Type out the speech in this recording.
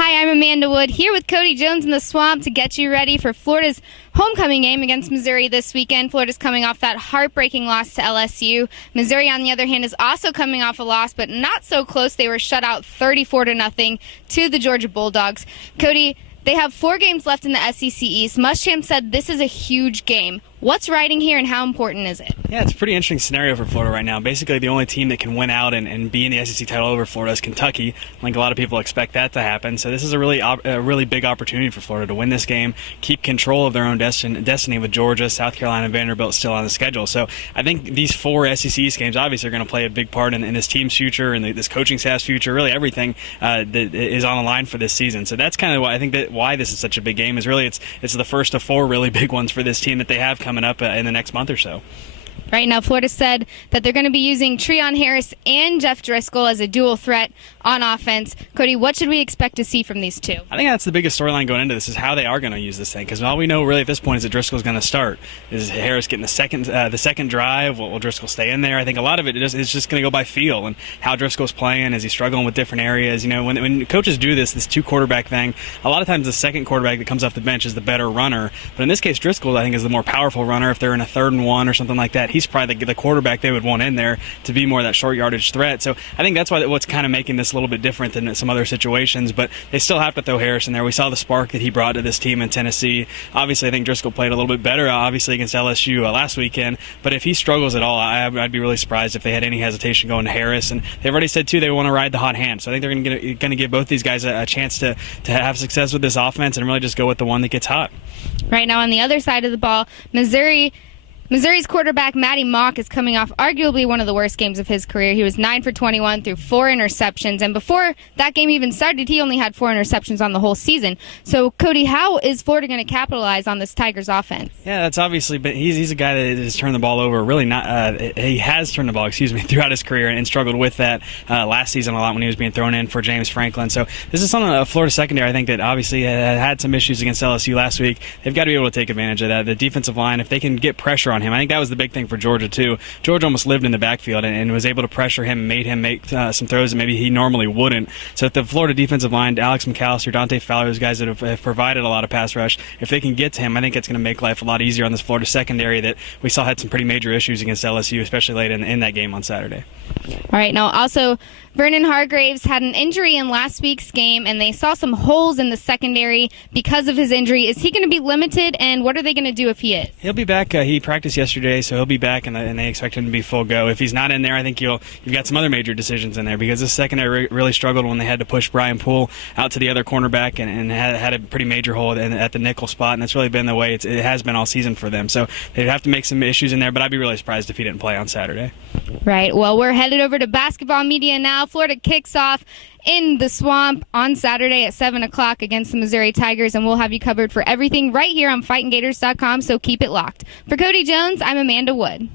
Hi, I'm Amanda Wood here with Cody Jones in the Swamp to get you ready for Florida's homecoming game against Missouri this weekend. Florida's coming off that heartbreaking loss to LSU. Missouri, on the other hand, is also coming off a loss, but not so close. They were shut out 34-0 to the Georgia Bulldogs. Cody, they have 4 games left in the SEC East. Muschamp said this is a huge game. What's riding here and how important is it? Yeah, it's a pretty interesting scenario for Florida right now. Basically, the only team that can win out and be in the SEC title over Florida is Kentucky. I think a lot of people expect that to happen. So this is a really big opportunity for Florida to win this game, keep control of their own destiny with Georgia, South Carolina, and Vanderbilt still on the schedule. So I think these 4 SEC East games obviously are going to play a big part in this team's future and this coaching staff's future. Really, everything that is on the line for this season. So that's kind of why I think that why this is such a big game is really it's the first of 4 really big ones for this team that they have coming up in the next month or so. Right now, Florida said that they're going to be using Treon Harris and Jeff Driscoll as a dual threat on offense. Cody, what should we expect to see from these two? I think that's the biggest storyline going into this is how they are going to use this thing, because all we know really at this point is that Driscoll's going to start. Is Harris getting the second drive? Will Driscoll stay in there? I think a lot of it is just going to go by feel and how Driscoll's playing. Is he struggling with different areas? You know, when coaches do this 2-quarterback thing, a lot of times the second quarterback that comes off the bench is the better runner. But in this case, Driscoll, I think, is the more powerful runner. If they're in a 3rd and 1 or something like that, he's probably the quarterback they would want in there to be more of that short yardage threat. So I think that's what's kind of making this a little bit different than some other situations, but they still have to throw Harris in there. We saw the spark that he brought to this team in Tennessee. Obviously, I think Driscoll played a little bit better, obviously, against LSU last weekend, but if he struggles at all, I'd be really surprised if they had any hesitation going to Harris. And they've already said, too, they want to ride the hot hand. So I think they're going to give both these guys a chance to have success with this offense and really just go with the one that gets hot. Right now, on the other side of the ball, Missouri's quarterback, Matty Mock, is coming off arguably one of the worst games of his career. He was 9 for 21 through 4 interceptions, and before that game even started, he only had 4 interceptions on the whole season. So, Cody, how is Florida going to capitalize on this Tigers offense? Yeah, that's obviously, but he's a guy that has turned the ball over. Really not. He has turned the ball, throughout his career and struggled with that last season a lot when he was being thrown in for James Franklin. So this is something Florida secondary, I think, that obviously had some issues against LSU last week. They've got to be able to take advantage of that. The defensive line, if they can get pressure on him, I think that was the big thing for Georgia too. Georgia almost lived in the backfield and was able to pressure him and made him make some throws that maybe he normally wouldn't. So if the Florida defensive line, Alex McAllister, Dante Fowler, those guys that have provided a lot of pass rush, if they can get to him, I think it's going to make life a lot easier on this Florida secondary that we saw had some pretty major issues against LSU, especially late in that game on Saturday. All right, now also Vernon Hargraves had an injury in last week's game, and they saw some holes in the secondary because of his injury. Is he going to be limited, and what are they going to do if he is? He'll be back. He practiced yesterday, so he'll be back, and they expect him to be full go. If he's not in there, I think you've got some other major decisions in there because this secondary really struggled when they had to push Brian Poole out to the other cornerback and had a pretty major hole at the nickel spot, and that's really been the way it has been all season for them. So they'd have to make some issues in there, but I'd be really surprised if he didn't play on Saturday. Right. Well, we're headed over to basketball media now. Florida kicks off in the Swamp on Saturday at 7 o'clock against the Missouri Tigers, and we'll have you covered for everything right here on FightingGators.com, so keep it locked. For Cody Jones, I'm Amanda Wood.